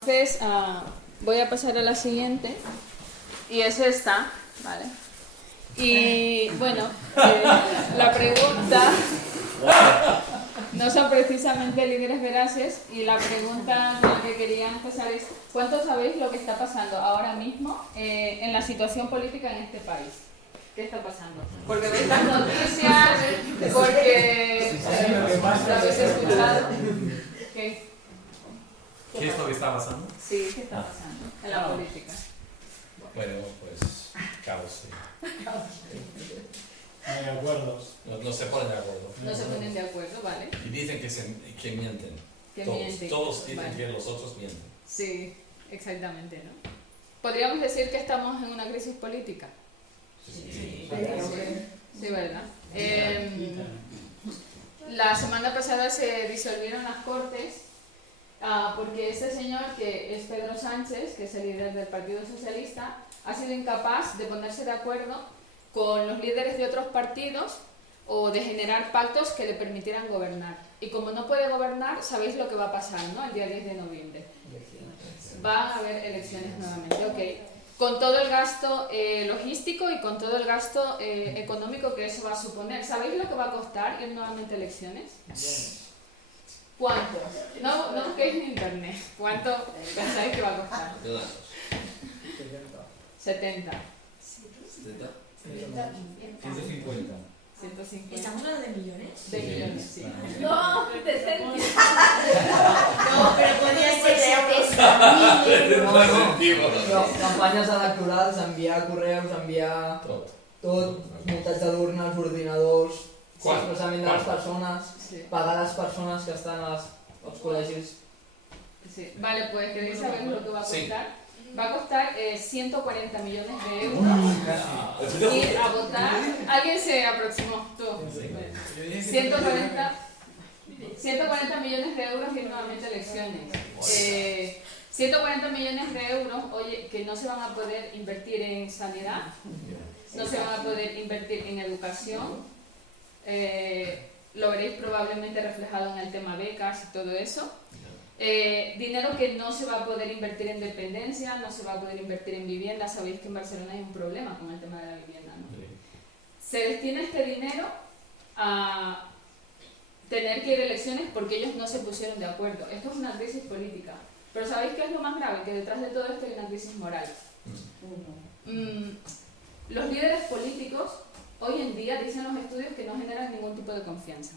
Entonces, voy a pasar a la siguiente, y es esta, ¿vale? Y bueno, la pregunta no son precisamente líderes veraces, y la pregunta con la que quería empezar es: ¿cuántos sabéis lo que está pasando ahora mismo en la situación política en este país? ¿Qué está pasando? Porque veis las noticias, porque lo habéis escuchado. ¿Qué es lo que está pasando? Sí, ¿qué está pasando en la política? Bueno, pues caos. Sí. No hay acuerdos. No se ponen de acuerdo. No se ponen de acuerdo, ¿vale? Y dicen que mienten. Que todos, mienten. todos dicen Vale. que los otros mienten. Sí, exactamente, ¿no? ¿Podríamos decir que estamos en una crisis política? Sí. Sí, ¿verdad? La semana pasada se disolvieron las Cortes porque este señor, que es Pedro Sánchez, que es el líder del Partido Socialista, ha sido incapaz de ponerse de acuerdo con los líderes de otros partidos o de generar pactos que le permitieran gobernar. Y como no puede gobernar, sabéis lo que va a pasar, ¿no? El día 10 de noviembre. Van a haber elecciones nuevamente, ok. Con todo el gasto logístico y con todo el gasto económico que eso va a suponer. ¿Sabéis lo que va a costar ir nuevamente a elecciones? ¿Cuánto? No busquéis en internet. ¿Cuánto pensáis que va a costar? 70. 150. 150. ¿Estamos hablando de millones? De millones, sí. No, de céntimos. No, pero podría ser de Campanyes electorals, enviar correus, enviar tot, muntatge d'urnes, ordinadors, desplaçament de les persones, Sí. pagar a les persones que estan als col·legis. Sí. Vale, pues ¿queréis saber lo que va a Sí. costar? Va a costar 140 millones de euros. Ir a votar. ¿Alguien se aproximó? Tú. Bueno. 140 millones de euros ir nuevamente a elecciones. 140 millones de euros, oye, que no se van a poder invertir en sanidad, no se van a poder invertir en educación. Lo veréis probablemente reflejado en el tema becas y todo eso. Dinero que no se va a poder invertir en dependencia, no se va a poder invertir en vivienda. Sabéis que en Barcelona hay un problema con el tema de la vivienda, ¿no? Se destina este dinero a tener que ir a elecciones porque ellos no se pusieron de acuerdo. Esto es una crisis política. Pero ¿sabéis qué es lo más grave? Que detrás de todo esto hay una crisis moral. Los líderes políticos hoy en día, dicen los estudios, que no generan ningún tipo de confianza.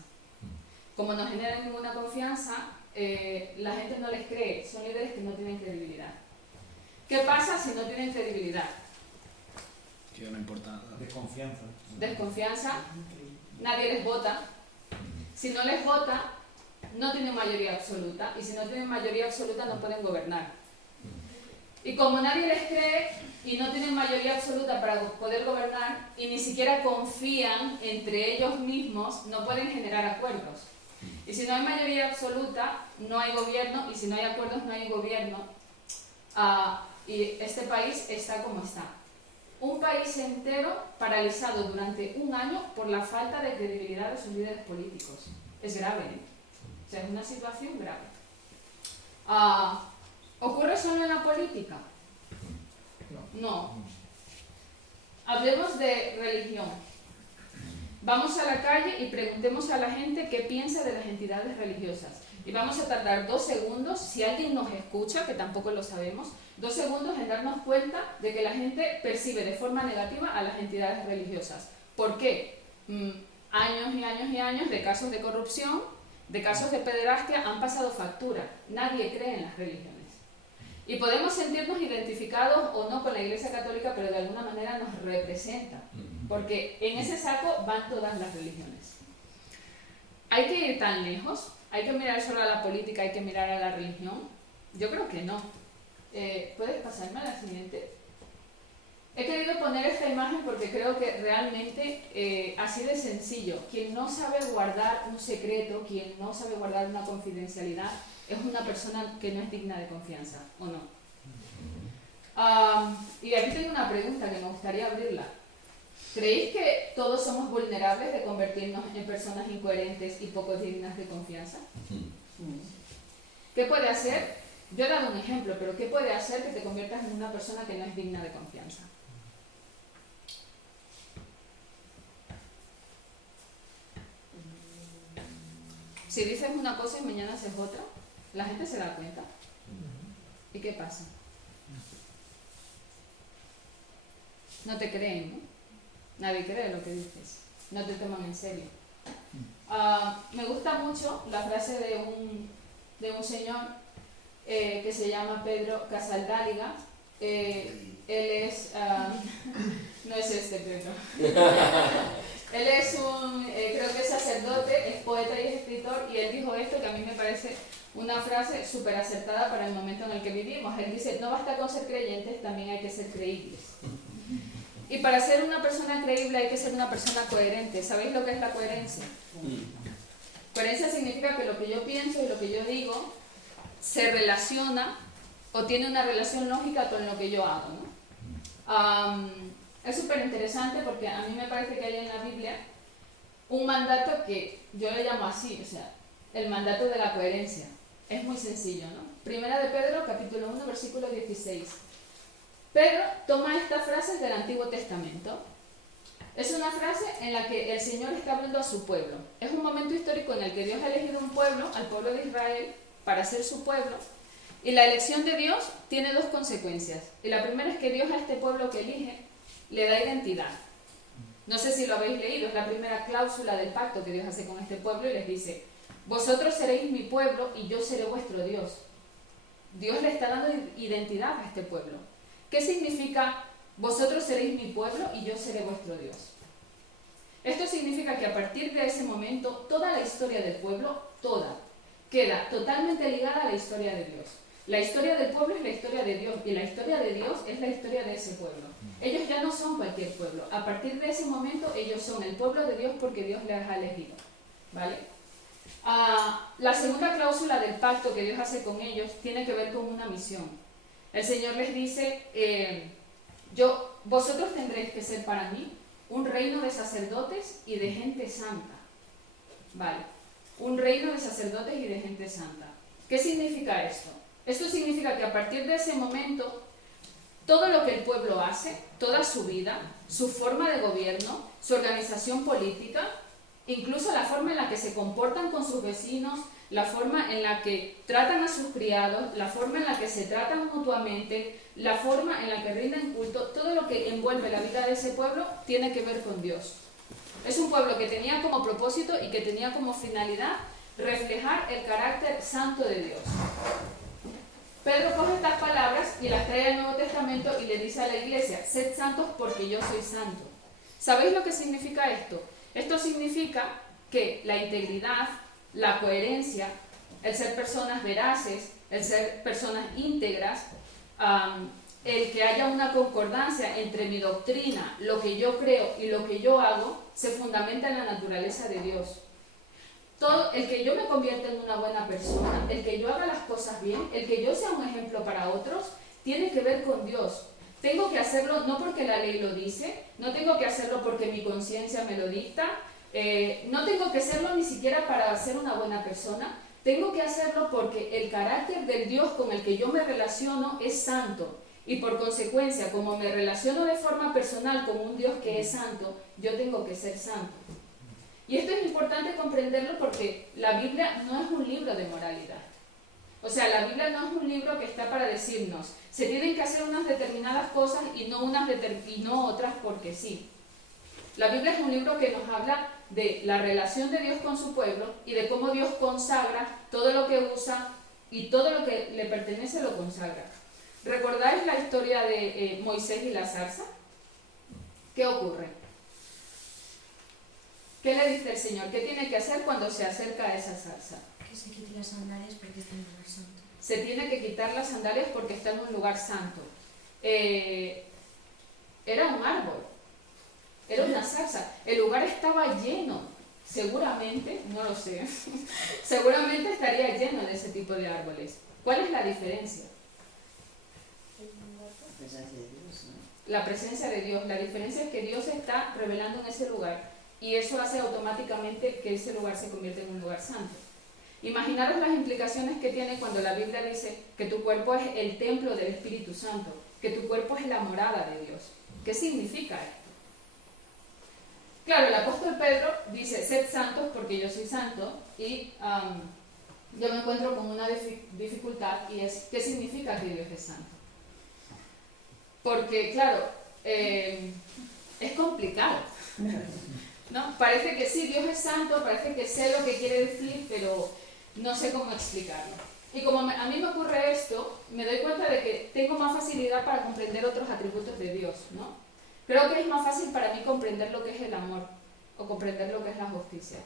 Como no generan ninguna confianza, la gente no les cree. Son líderes que no tienen credibilidad. ¿Qué pasa si no tienen credibilidad? Que no importa nada. Desconfianza. Desconfianza, nadie les vota. Si no les vota, no tienen mayoría absoluta, y si no tienen mayoría absoluta no pueden gobernar. Y como nadie les cree y no tienen mayoría absoluta para poder gobernar, y ni siquiera confían entre ellos mismos, no pueden generar acuerdos. Y si no hay mayoría absoluta, no hay gobierno, y si no hay acuerdos, no hay gobierno. Y este país está como está. Un país entero paralizado durante un año por la falta de credibilidad de sus líderes políticos. Es grave, ¿eh? O sea, es una situación grave. ¿Ocurre solo en la política? No. Hablemos de religión. Vamos a la calle y preguntemos a la gente qué piensa de las entidades religiosas. Y vamos a tardar 2 segundos, si alguien nos escucha, que tampoco lo sabemos, 2 segundos en darnos cuenta de que la gente percibe de forma negativa a las entidades religiosas. ¿Por qué? Años y años y años de casos de corrupción, de casos de pederastia han pasado factura. Nadie cree en las religiones. Y podemos sentirnos identificados o no con la Iglesia Católica, pero de alguna manera nos representa. Porque en ese saco van todas las religiones. ¿Hay que ir tan lejos? ¿Hay que mirar solo a la política, hay que mirar a la religión? Yo creo que no. ¿Puedes pasarme a la siguiente? He querido poner esta imagen porque creo que realmente así de sencillo. Quien no sabe guardar un secreto, quien no sabe guardar una confidencialidad, es una persona que no es digna de confianza, ¿o no? Y aquí tengo una pregunta que me gustaría abrirla. ¿Creéis que todos somos vulnerables de convertirnos en personas incoherentes y poco dignas de confianza? ¿Qué puede hacer Yo he dado un ejemplo, pero ¿qué puede hacer que te conviertas en una persona que no es digna de confianza? Si dices una cosa y mañana haces otra, la gente se da cuenta. ¿Y qué pasa? No te creen, ¿no? Nadie cree lo que dices. No te toman en serio. Me gusta mucho la frase de un señor que se llama Pedro Casaldáliga. Él es... no es este Pedro. Él es creo que es sacerdote, es poeta y es escritor, y él dijo esto que a mí me parece una frase súper acertada para el momento en el que vivimos. Él dice, no basta con ser creyentes, también hay que ser creíbles. Y para ser una persona creíble hay que ser una persona coherente. ¿Sabéis lo que es la coherencia? Coherencia significa que lo que yo pienso y lo que yo digo se relaciona o tiene una relación lógica con lo que yo hago, ¿no? Es súper interesante porque a mí me parece que hay en la Biblia un mandato que yo le llamo así, o sea, el mandato de la coherencia. Es muy sencillo, ¿no? Primera de Pedro, capítulo 1, versículo 16. Pedro toma estas frases del Antiguo Testamento. Es una frase en la que el Señor está hablando a su pueblo. Es un momento histórico en el que Dios ha elegido un pueblo, al pueblo de Israel, para ser su pueblo. Y la elección de Dios tiene dos consecuencias. Y la primera es que Dios a este pueblo que elige le da identidad. No sé si lo habéis leído, es la primera cláusula del pacto que Dios hace con este pueblo y les dice, vosotros seréis mi pueblo y yo seré vuestro Dios. Dios le está dando identidad a este pueblo. ¿Qué significa vosotros seréis mi pueblo y yo seré vuestro Dios? Esto significa que a partir de ese momento toda la historia del pueblo, toda, queda totalmente ligada a la historia de Dios. La historia del pueblo es la historia de Dios y la historia de Dios es la historia de ese pueblo. Ellos ya no son cualquier pueblo. A partir de ese momento ellos son el pueblo de Dios porque Dios les ha elegido. ¿Vale? La segunda cláusula del pacto que Dios hace con ellos tiene que ver con una misión. El Señor les dice, vosotros tendréis que ser para mí un reino de sacerdotes y de gente santa. ¿Vale? Un reino de sacerdotes y de gente santa. ¿Qué significa esto? Esto significa que a partir de ese momento, todo lo que el pueblo hace, toda su vida, su forma de gobierno, su organización política, incluso la forma en la que se comportan con sus vecinos, la forma en la que tratan a sus criados, la forma en la que se tratan mutuamente, la forma en la que rinden culto, todo lo que envuelve la vida de ese pueblo tiene que ver con Dios. Es un pueblo que tenía como propósito y que tenía como finalidad reflejar el carácter santo de Dios. Pedro coge estas palabras y las trae al Nuevo Testamento y le dice a la iglesia, sed santos porque yo soy santo. ¿Sabéis lo que significa esto? Esto significa que la integridad, la coherencia, el ser personas veraces, el ser personas íntegras, el que haya una concordancia entre mi doctrina, lo que yo creo y lo que yo hago, se fundamenta en la naturaleza de Dios. Todo, el que yo me convierta en una buena persona, el que yo haga las cosas bien, el que yo sea un ejemplo para otros, tiene que ver con Dios. Tengo que hacerlo no porque la ley lo dice, no tengo que hacerlo porque mi conciencia me lo dicta, no tengo que hacerlo ni siquiera para ser una buena persona, tengo que hacerlo porque el carácter del Dios con el que yo me relaciono es santo. Y por consecuencia, como me relaciono de forma personal con un Dios que es santo, yo tengo que ser santo. Y esto es importante comprenderlo porque la Biblia no es un libro de moralidad. O sea, la Biblia no es un libro que está para decirnos, se tienen que hacer unas determinadas cosas y no otras porque sí. La Biblia es un libro que nos habla de la relación de Dios con su pueblo y de cómo Dios consagra todo lo que usa y todo lo que le pertenece lo consagra. ¿Recordáis la historia de Moisés y la zarza? ¿Qué ocurre? ¿Qué le dice el Señor? ¿Qué tiene que hacer cuando se acerca a esa zarza? Que se quite las sandalias porque está en un lugar santo. Se tiene que quitar las sandalias porque está en un lugar santo. Era un árbol, era una zarza. El lugar estaba lleno, seguramente, no lo sé, seguramente estaría lleno de ese tipo de árboles. ¿Cuál es la diferencia? La presencia de Dios, ¿no? La presencia de Dios. La diferencia es que Dios se está revelando en ese lugar y eso hace automáticamente que ese lugar se convierta en un lugar santo. Imaginaros las implicaciones que tiene cuando la Biblia dice que tu cuerpo es el templo del Espíritu Santo, que tu cuerpo es la morada de Dios. ¿Qué significa esto? Claro, el apóstol Pedro dice, sed santos porque yo soy santo, y yo me encuentro con una dificultad, y es, ¿qué significa que Dios es santo? Porque, claro, es complicado, ¿no? Parece que sí, Dios es santo, parece que sé lo que quiere decir, pero no sé cómo explicarlo. Y como a mí me ocurre esto, me doy cuenta de que tengo más facilidad para comprender otros atributos de Dios, ¿no? Creo que es más fácil para mí comprender lo que es el amor, o comprender lo que es la justicia.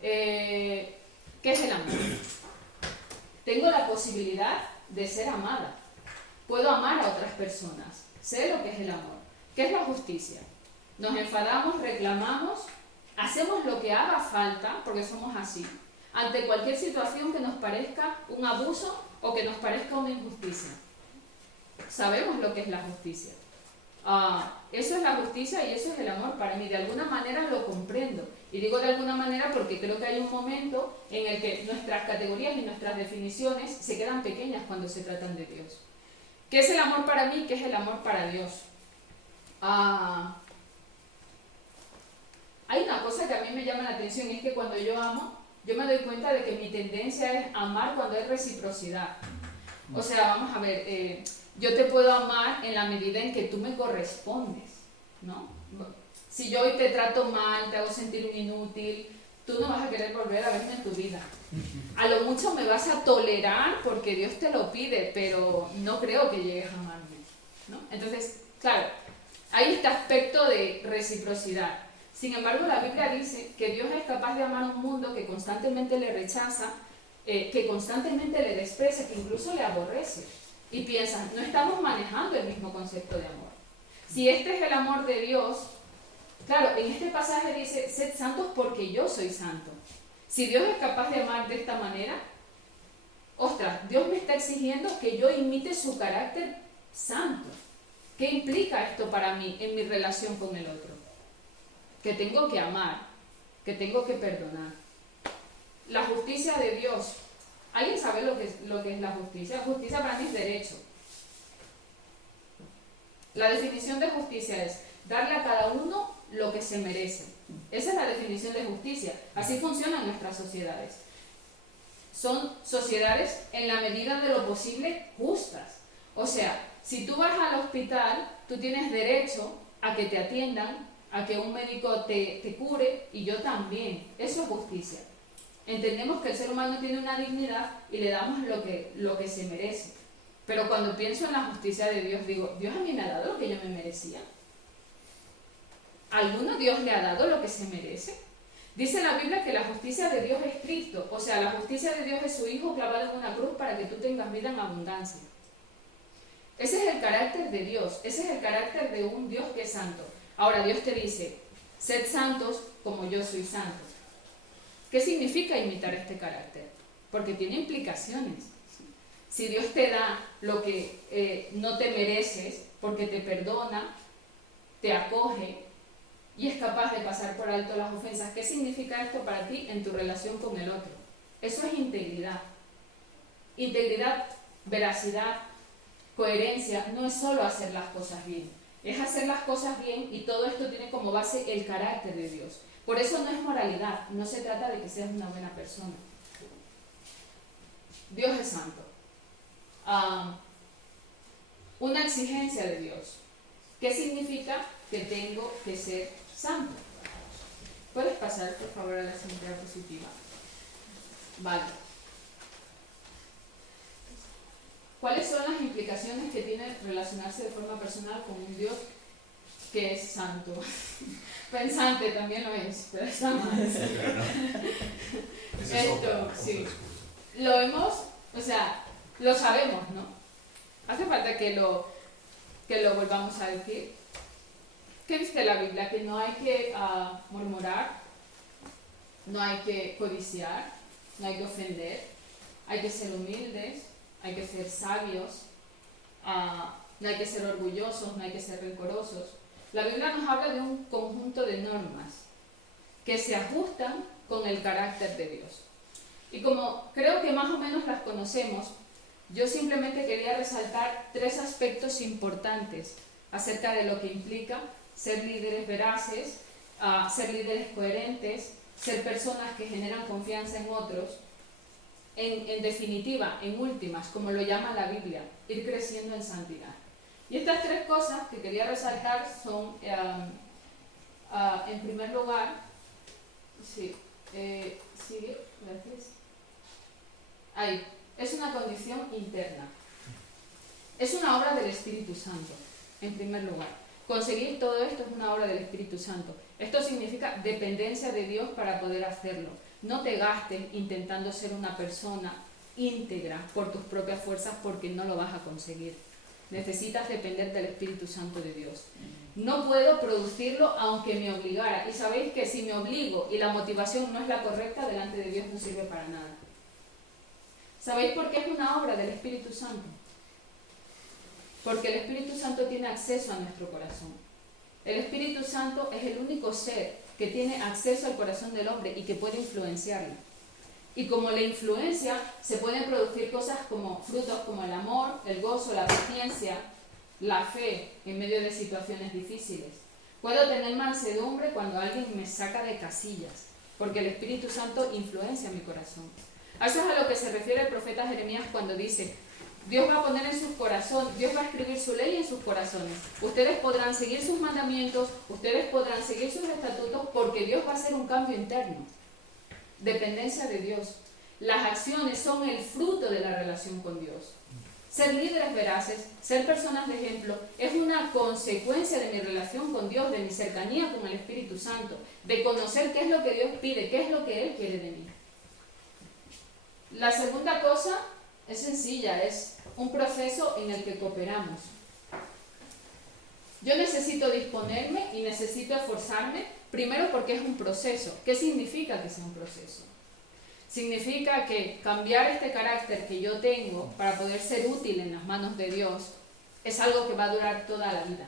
¿Qué es el amor? Tengo la posibilidad de ser amada. Puedo amar a otras personas. Sé lo que es el amor. ¿Qué es la justicia? Nos enfadamos, reclamamos, hacemos lo que haga falta, porque somos así, ante cualquier situación que nos parezca un abuso o que nos parezca una injusticia. Sabemos lo que es la justicia. Eso es la justicia y eso es el amor para mí. De alguna manera lo comprendo. Y digo de alguna manera porque creo que hay un momento en el que nuestras categorías y nuestras definiciones se quedan pequeñas cuando se tratan de Dios. ¿Qué es el amor para mí? ¿Qué es el amor para Dios? Hay una cosa que a mí me llama la atención, y es que cuando yo amo, yo me doy cuenta de que mi tendencia es amar cuando hay reciprocidad. O sea, vamos a ver, yo te puedo amar en la medida en que tú me correspondes, ¿no? Si yo hoy te trato mal, te hago sentir un inútil, tú no vas a querer volver a verme en tu vida. A lo mucho me vas a tolerar porque Dios te lo pide, pero no creo que llegues a amarme, ¿no? Entonces, claro, hay este aspecto de reciprocidad. Sin embargo, la Biblia dice que Dios es capaz de amar a un mundo que constantemente le rechaza, que constantemente le desprecia, que incluso le aborrece. Y piensan, no estamos manejando el mismo concepto de amor. Si este es el amor de Dios, claro, en este pasaje dice, sed santos porque yo soy santo. Si Dios es capaz de amar de esta manera, ostras, Dios me está exigiendo que yo imite su carácter santo. ¿Qué implica esto para mí en mi relación con el otro? Que tengo que amar, que tengo que perdonar. La justicia de Dios. ¿Alguien sabe lo que es la justicia? Justicia para mí es derecho. La definición de justicia es darle a cada uno lo que se merece. Esa es la definición de justicia. Así funcionan nuestras sociedades. Son sociedades en la medida de lo posible justas. O sea, si tú vas al hospital, tú tienes derecho a que te atiendan, a que un médico te cure, y yo también. Eso es justicia. Entendemos que el ser humano tiene una dignidad y le damos lo que se merece. Pero cuando pienso en la justicia de Dios, digo, ¿Dios a mí me ha dado lo que yo me merecía? ¿A alguno Dios le ha dado lo que se merece? Dice la Biblia que la justicia de Dios es Cristo. O sea, la justicia de Dios es su Hijo clavado en una cruz para que tú tengas vida en abundancia. Ese es el carácter de Dios. Ese es el carácter de un Dios que es santo. Ahora Dios te dice, sed santos como yo soy santo. ¿Qué significa imitar este carácter? Porque tiene implicaciones. Si Dios te da lo que no te mereces, porque te perdona, te acoge y es capaz de pasar por alto las ofensas, ¿qué significa esto para ti en tu relación con el otro? Eso es integridad. Integridad, veracidad, coherencia, no es solo hacer las cosas bien. Es hacer las cosas bien, y todo esto tiene como base el carácter de Dios. Por eso no es moralidad, no se trata de que seas una buena persona. Dios es santo. Una exigencia de Dios. ¿Qué significa? Que tengo que ser santo. ¿Puedes pasar, por favor, a la siguiente diapositiva? Vale. ¿Cuáles son las implicaciones que tiene relacionarse de forma personal con un Dios que es santo? Pensante también lo es, pero está mal. Esto, sí. Lo hemos, o sea, lo sabemos, ¿no? Hace falta que lo volvamos a decir. ¿Qué dice la Biblia? Que no hay que murmurar, no hay que codiciar, no hay que ofender, hay que ser humildes, hay que ser sabios, no hay que ser orgullosos, no hay que ser rencorosos. La Biblia nos habla de un conjunto de normas que se ajustan con el carácter de Dios. Y como creo que más o menos las conocemos, yo simplemente quería resaltar 3 aspectos importantes acerca de lo que implica ser líderes veraces, ser líderes coherentes, ser personas que generan confianza en otros. En definitiva, en últimas, como lo llama la Biblia, ir creciendo en santidad. Y estas 3 cosas que quería resaltar son, en primer lugar, sigue, gracias. Ahí, es una condición interna. Es una obra del Espíritu Santo, en primer lugar. Conseguir todo esto es una obra del Espíritu Santo. Esto significa dependencia de Dios para poder hacerlo. No te gastes intentando ser una persona íntegra por tus propias fuerzas porque no lo vas a conseguir. Necesitas depender del Espíritu Santo de Dios. No puedo producirlo aunque me obligara. Y sabéis que si me obligo y la motivación no es la correcta, delante de Dios no sirve para nada. ¿Sabéis por qué es una obra del Espíritu Santo? Porque el Espíritu Santo tiene acceso a nuestro corazón. El Espíritu Santo es el único ser que tiene acceso al corazón del hombre y que puede influenciarlo. Y como la influencia, se pueden producir cosas como frutos como el amor, el gozo, la paciencia, la fe en medio de situaciones difíciles. Puedo tener mansedumbre cuando alguien me saca de casillas, porque el Espíritu Santo influencia mi corazón. A eso es a lo que se refiere el profeta Jeremías cuando dice: Dios va a poner en sus corazones, Dios va a escribir su ley en sus corazones. Ustedes podrán seguir sus mandamientos, ustedes podrán seguir sus estatutos, porque Dios va a hacer un cambio interno. Dependencia de Dios. Las acciones son el fruto de la relación con Dios. Ser líderes veraces, ser personas de ejemplo, es una consecuencia de mi relación con Dios, de mi cercanía con el Espíritu Santo, de conocer qué es lo que Dios pide, qué es lo que Él quiere de mí. La segunda cosa es sencilla, es un proceso en el que cooperamos. Yo necesito disponerme y necesito esforzarme, primero porque es un proceso. ¿Qué significa que sea un proceso? Significa que cambiar este carácter que yo tengo para poder ser útil en las manos de Dios es algo que va a durar toda la vida.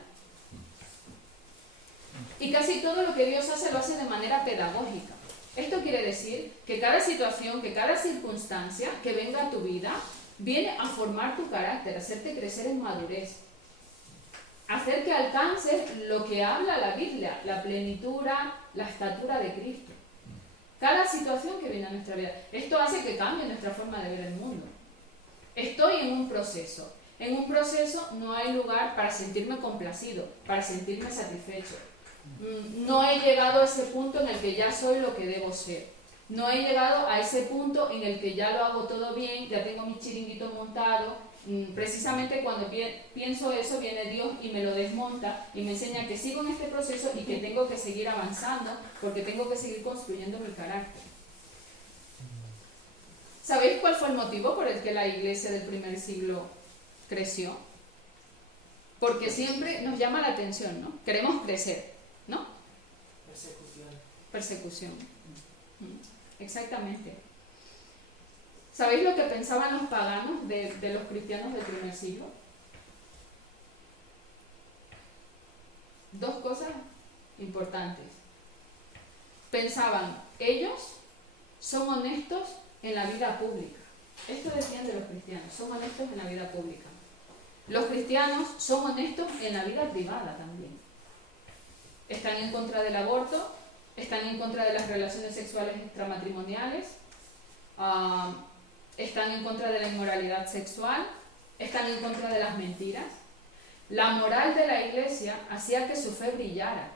Y casi todo lo que Dios hace lo hace de manera pedagógica. Esto quiere decir que cada situación, que cada circunstancia que venga a tu vida viene a formar tu carácter, a hacerte crecer en madurez, hacer que alcances lo que habla la Biblia, la plenitud, la estatura de Cristo. Cada situación que viene a nuestra vida, esto hace que cambie nuestra forma de ver el mundo. Estoy en un proceso. En un proceso no hay lugar para sentirme complacido, para sentirme satisfecho. No he llegado a ese punto en el que ya soy lo que debo ser. No he llegado a ese punto en el que ya lo hago todo bien, ya tengo mi chiringuito montado. Precisamente cuando pienso eso, viene Dios y me lo desmonta y me enseña que sigo en este proceso y que tengo que seguir avanzando porque tengo que seguir construyendo mi carácter. ¿Sabéis cuál fue el motivo por el que la iglesia del primer siglo creció? Porque siempre nos llama la atención, ¿no? Queremos crecer, ¿no? Persecución. Exactamente. ¿Sabéis lo que pensaban los paganos de los cristianos del primer siglo? 2 cosas importantes. Pensaban, ellos son honestos en la vida pública. Esto decían de los cristianos, son honestos en la vida pública. Los cristianos son honestos en la vida privada también. Están en contra del aborto, están en contra de las relaciones sexuales extramatrimoniales, están en contra de la inmoralidad sexual, están en contra de las mentiras. La moral de la iglesia hacía que su fe brillara.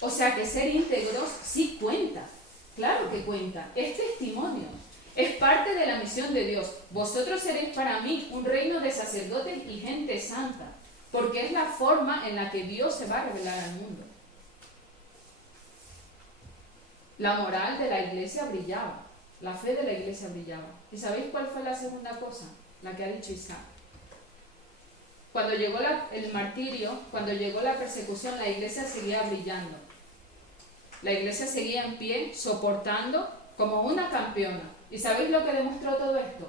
O sea que ser íntegros sí cuenta, claro que cuenta, es testimonio, es parte de la misión de Dios. Vosotros seréis para mí un reino de sacerdotes y gente santa, porque es la forma en la que Dios se va a revelar al mundo. La moral de la iglesia brillaba, la fe de la iglesia brillaba. ¿Y sabéis cuál fue la segunda cosa? La que ha dicho Isaac. Cuando llegó el martirio, cuando llegó la persecución, la iglesia seguía brillando. La iglesia seguía en pie, soportando como una campeona. ¿Y sabéis lo que demostró todo esto?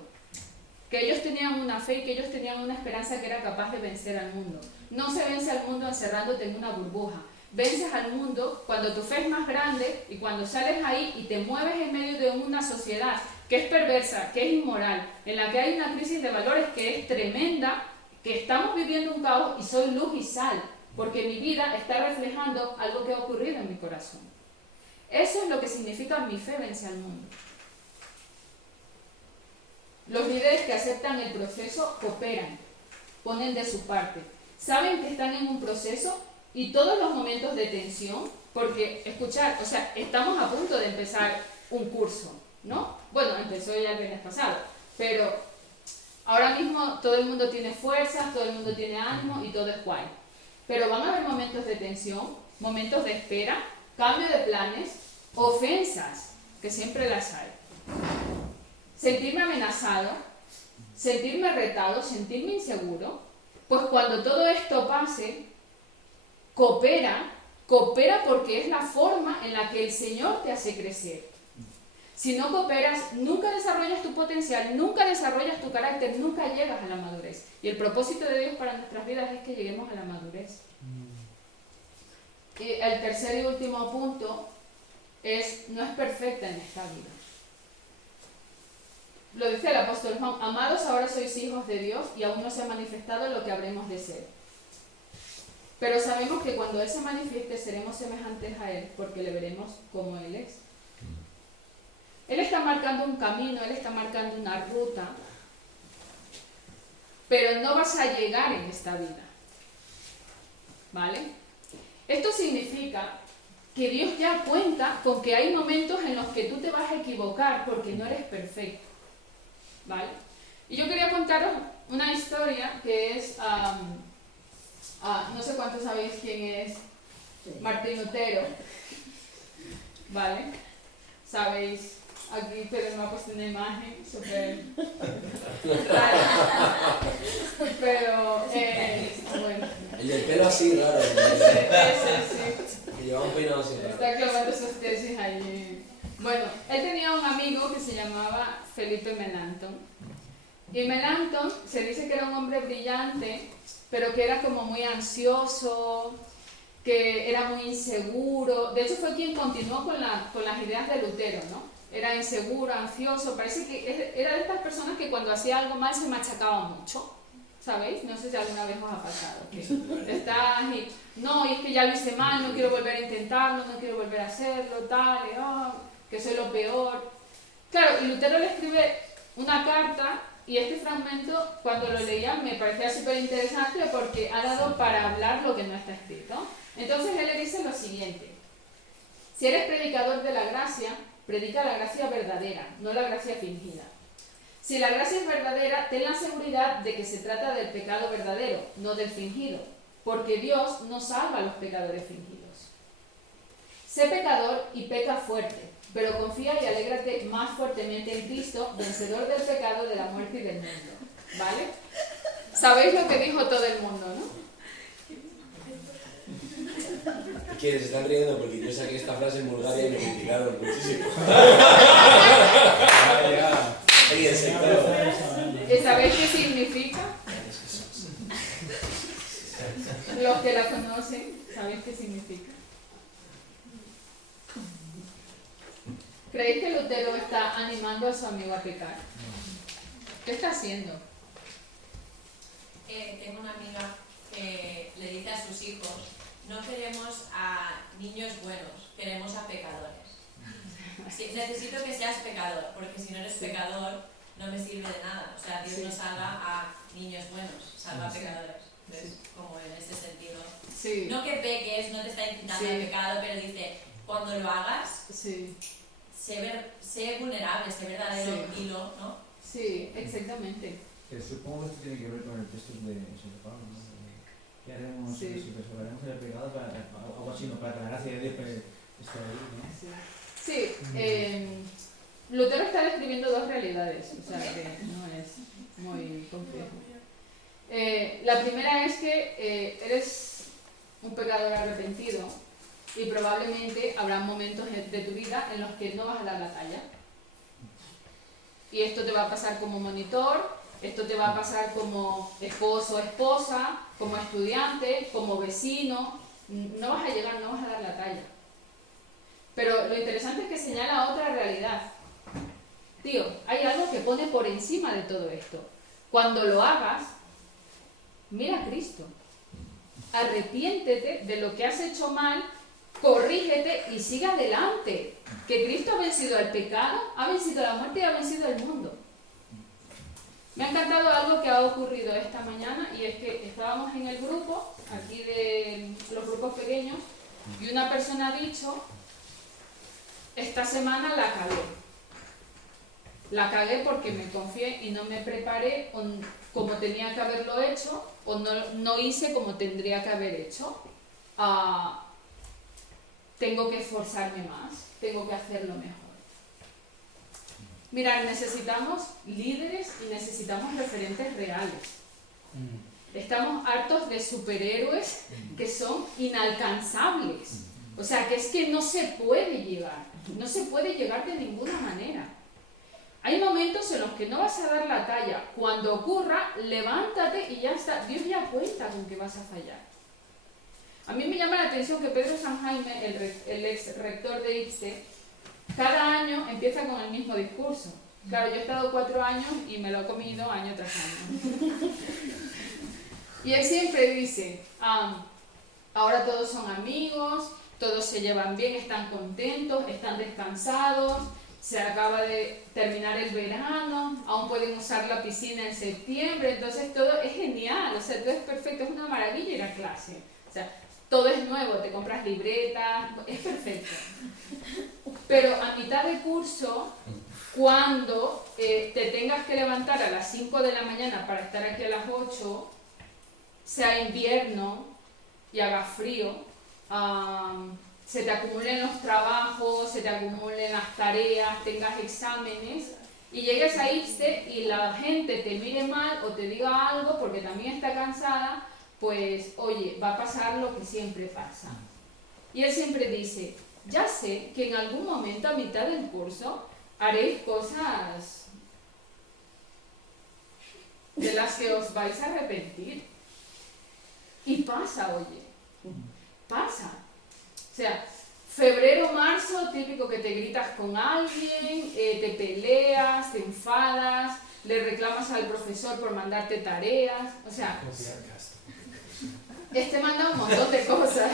Que ellos tenían una fe y que ellos tenían una esperanza que era capaz de vencer al mundo. No se vence al mundo encerrándote en una burbuja. vences al mundo cuando tu fe es más grande y cuando sales ahí y te mueves en medio de una sociedad que es perversa, que es inmoral, en la que hay una crisis de valores que es tremenda, que estamos viviendo un caos y soy luz y sal, porque mi vida está reflejando algo que ha ocurrido en mi corazón. Eso es lo que significa mi fe vence al mundo. Los líderes que aceptan el proceso cooperan, ponen de su parte, saben que están en un proceso y todos los momentos de tensión, porque escuchar, o sea, estamos a punto de empezar un curso, ¿no? Bueno, empezó ya el viernes pasado, pero ahora mismo todo el mundo tiene fuerzas, todo el mundo tiene ánimo y todo es guay. Pero van a haber momentos de tensión, momentos de espera, cambio de planes, ofensas, que siempre las hay. Sentirme amenazado, sentirme retado, sentirme inseguro, pues cuando todo esto pase, coopera porque es la forma en la que el Señor te hace crecer. Si no cooperas, nunca desarrollas tu potencial, nunca desarrollas tu carácter, nunca llegas a la madurez. Y el propósito de Dios para nuestras vidas es que lleguemos a la madurez. Y el tercer y último punto es, no es perfecta en esta vida. Lo dice el apóstol Juan, amados, ahora sois hijos de Dios y aún no se ha manifestado lo que habremos de ser. Pero sabemos que cuando Él se manifieste seremos semejantes a Él porque le veremos como Él es. Él está marcando un camino, Él está marcando una ruta, pero no vas a llegar en esta vida. ¿Vale? Esto significa que Dios ya cuenta con que hay momentos en los que tú te vas a equivocar porque no eres perfecto. ¿Vale? Y yo quería contaros una historia que es, no sé cuántos sabéis quién es Martín Lutero, ¿vale? Sabéis, aquí Pedro me ha puesto una imagen súper rara, pero bueno. El del pelo así raro. Sí. Que lleva un peinado así raro. Está clavando sus tesis allí. Bueno, él tenía un amigo que se llamaba Felipe Melanchthon. Y Melanchthon se dice que era un hombre brillante, pero que era como muy ansioso, que era muy inseguro. De hecho, fue quien continuó con las ideas de Lutero, ¿no? Era inseguro, ansioso. Parece que era de estas personas que cuando hacía algo mal se machacaba mucho. ¿Sabéis? No sé si alguna vez os ha pasado. Que estás y, no, y es que ya lo hice mal, no quiero volver a intentarlo, no quiero volver a hacerlo, tal, y, que soy lo peor. Claro, y Lutero le escribe una carta y este fragmento, cuando lo leía, me parecía súper interesante porque ha dado para hablar lo que no está escrito. Entonces él le dice lo siguiente: si eres predicador de la gracia, predica la gracia verdadera, no la gracia fingida. Si la gracia es verdadera, ten la seguridad de que se trata del pecado verdadero, no del fingido, porque Dios no salva a los pecadores fingidos. Sé pecador y peca fuerte, pero confía y alégrate más fuertemente en Cristo, vencedor del pecado, de la muerte y del mundo. ¿Vale? Sabéis lo que dijo todo el mundo, ¿no? Que se están riendo porque yo saqué esta frase en Bulgaria y me criticaron muchísimo. ¿Sabéis qué significa? Los que la conocen, ¿sabéis qué significa? ¿Creéis que Lutero está animando a su amigo a pecar? ¿Qué está haciendo? Tengo una amiga que le dice a sus hijos: no queremos a niños buenos, queremos a pecadores. Sí, necesito que seas pecador, porque si no eres pecador no me sirve de nada. O sea, Dios no salva a niños buenos, salva a pecadores. Entonces, como en este sentido. Sí. No que peques, no te está incitando al pecado, pero dice, cuando lo hagas, sé vulnerable, sé verdadero hilo, ¿no? Sí, exactamente. Supongo que esto tiene que ver con el texto de San Pablo, ¿no? ¿Qué haremos si resolveremos el pecado? Algo así, ¿no? Para que la gracia de Dios esté ahí, ¿no? Sí, Lutero está describiendo dos realidades, o sea que no es muy complejo. La primera es que eres un pecador arrepentido y probablemente habrá momentos de tu vida en los que no vas a dar la talla. Y esto te va a pasar como monitor, esto te va a pasar como esposo o esposa, como estudiante, como vecino, no vas a llegar, no vas a dar la talla. Pero lo interesante es que señala otra realidad. Tío, hay algo que pone por encima de todo esto. Cuando lo hagas, mira a Cristo. Arrepiéntete de lo que has hecho mal, corrígete y sigue adelante. Que Cristo ha vencido al pecado, ha vencido la muerte y ha vencido el mundo. Me ha encantado algo que ha ocurrido esta mañana, y es que estábamos en el grupo, aquí de los grupos pequeños, y una persona ha dicho: esta semana la cagué. La cagué porque me confié y no me preparé como tenía que haberlo hecho, o no hice como tendría que haber hecho. Tengo que esforzarme más, tengo que hacerlo mejor. Mirad, necesitamos líderes y necesitamos referentes reales. Estamos hartos de superhéroes que son inalcanzables. O sea, que es que no se puede llegar. No se puede llegar de ninguna manera. Hay momentos en los que no vas a dar la talla. Cuando ocurra, levántate y ya está. Dios ya cuenta con que vas a fallar. A mí me llama la atención que Pedro San Jaime, el ex rector de IPSE, cada año empieza con el mismo discurso. Claro, yo he estado 4 años y me lo he comido año tras año. Y él siempre dice, ahora todos son amigos, todos se llevan bien, están contentos, están descansados, se acaba de terminar el verano, aún pueden usar la piscina en septiembre, entonces todo es genial, o sea, todo es perfecto, es una maravilla ir a clase. O sea, todo es nuevo, te compras libretas, es perfecto. Pero a mitad de curso, cuando te tengas que levantar a las 5 de la mañana para estar aquí a las 8, sea invierno y haga frío, se te acumulen los trabajos, se te acumulen las tareas, tengas exámenes y llegues a IPSE y la gente te mire mal o te diga algo porque también está cansada, pues oye, va a pasar lo que siempre pasa. Y él siempre dice, ya sé que en algún momento a mitad del curso haréis cosas de las que os vais a arrepentir. Y pasa, oye, pasa. O sea, febrero, marzo, típico que te gritas con alguien, te peleas, te enfadas, le reclamas al profesor por mandarte tareas, o sea, manda un montón de cosas.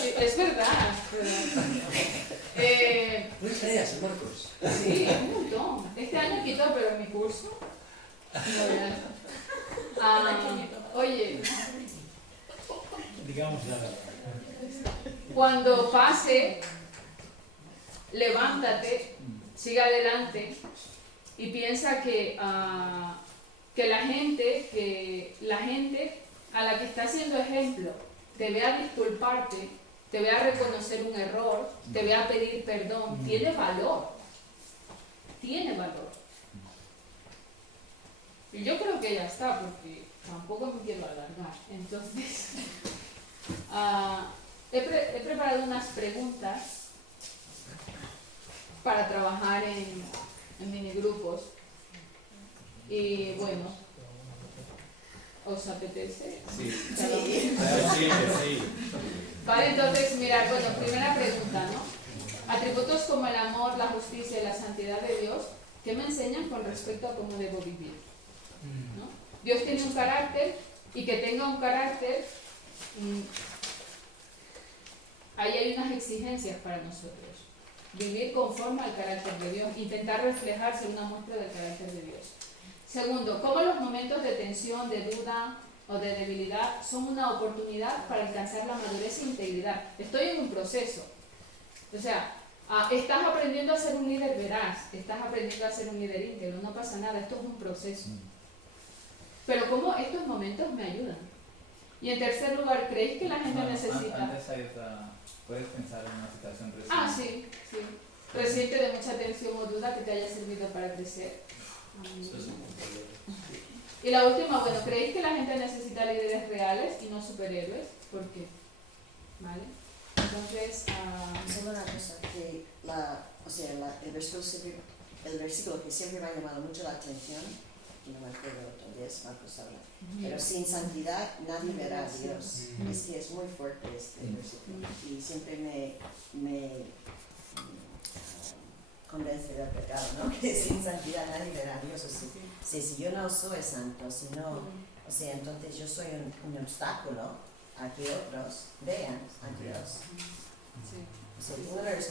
Sí, es verdad. No creas, Marcos. Sí, un montón. Este año quitó, pero en mi curso. Oye, Digamos la verdad. cuando pase, levántate, sigue adelante y piensa que la gente a la que está siendo ejemplo te vea disculparte, te vea reconocer un error, te vea pedir perdón, tiene valor. Tiene valor. Y yo creo que ya está, porque tampoco me quiero alargar. Entonces, he preparado unas preguntas para trabajar en minigrupos. Y bueno, ¿os apetece? Sí. Sí. Vale, entonces, mirad, bueno, primera pregunta, ¿no? Atributos como el amor, la justicia y la santidad de Dios, ¿qué me enseñan con respecto a cómo debo vivir? ¿No? Dios tiene un carácter, y que tenga un carácter, ahí hay unas exigencias para nosotros. Vivir conforme al carácter de Dios, intentar reflejarse una muestra del carácter de Dios. Segundo, cómo los momentos de tensión, de duda o de debilidad son una oportunidad para alcanzar la madurez e integridad. Estoy en un proceso. O sea, estás aprendiendo a ser un líder veraz, estás aprendiendo a ser un líder íntegro, no pasa nada, esto es un proceso. Pero cómo estos momentos me ayudan. Y en tercer lugar, ¿creéis que la gente necesita? Antes hay otra, puedes pensar en una situación reciente. Sí. Reciente de mucha tensión o duda que te haya servido para crecer. Y la última, bueno, ¿creéis que la gente necesita líderes reales y no superhéroes? ¿Por qué? ¿Vale? Entonces, Solo una cosa, que el versículo que siempre me ha llamado mucho la atención no me acuerdo dónde es Marcos habla, pero sin santidad nadie verá a Dios. Es que es muy fuerte este versículo y siempre me convence del pecado, ¿no? Que sin santidad nadie verá a Dios. O sea, si yo no soy santo, si no, o sea, entonces yo soy un obstáculo a que otros vean a Dios. Sí. O sea, uno de los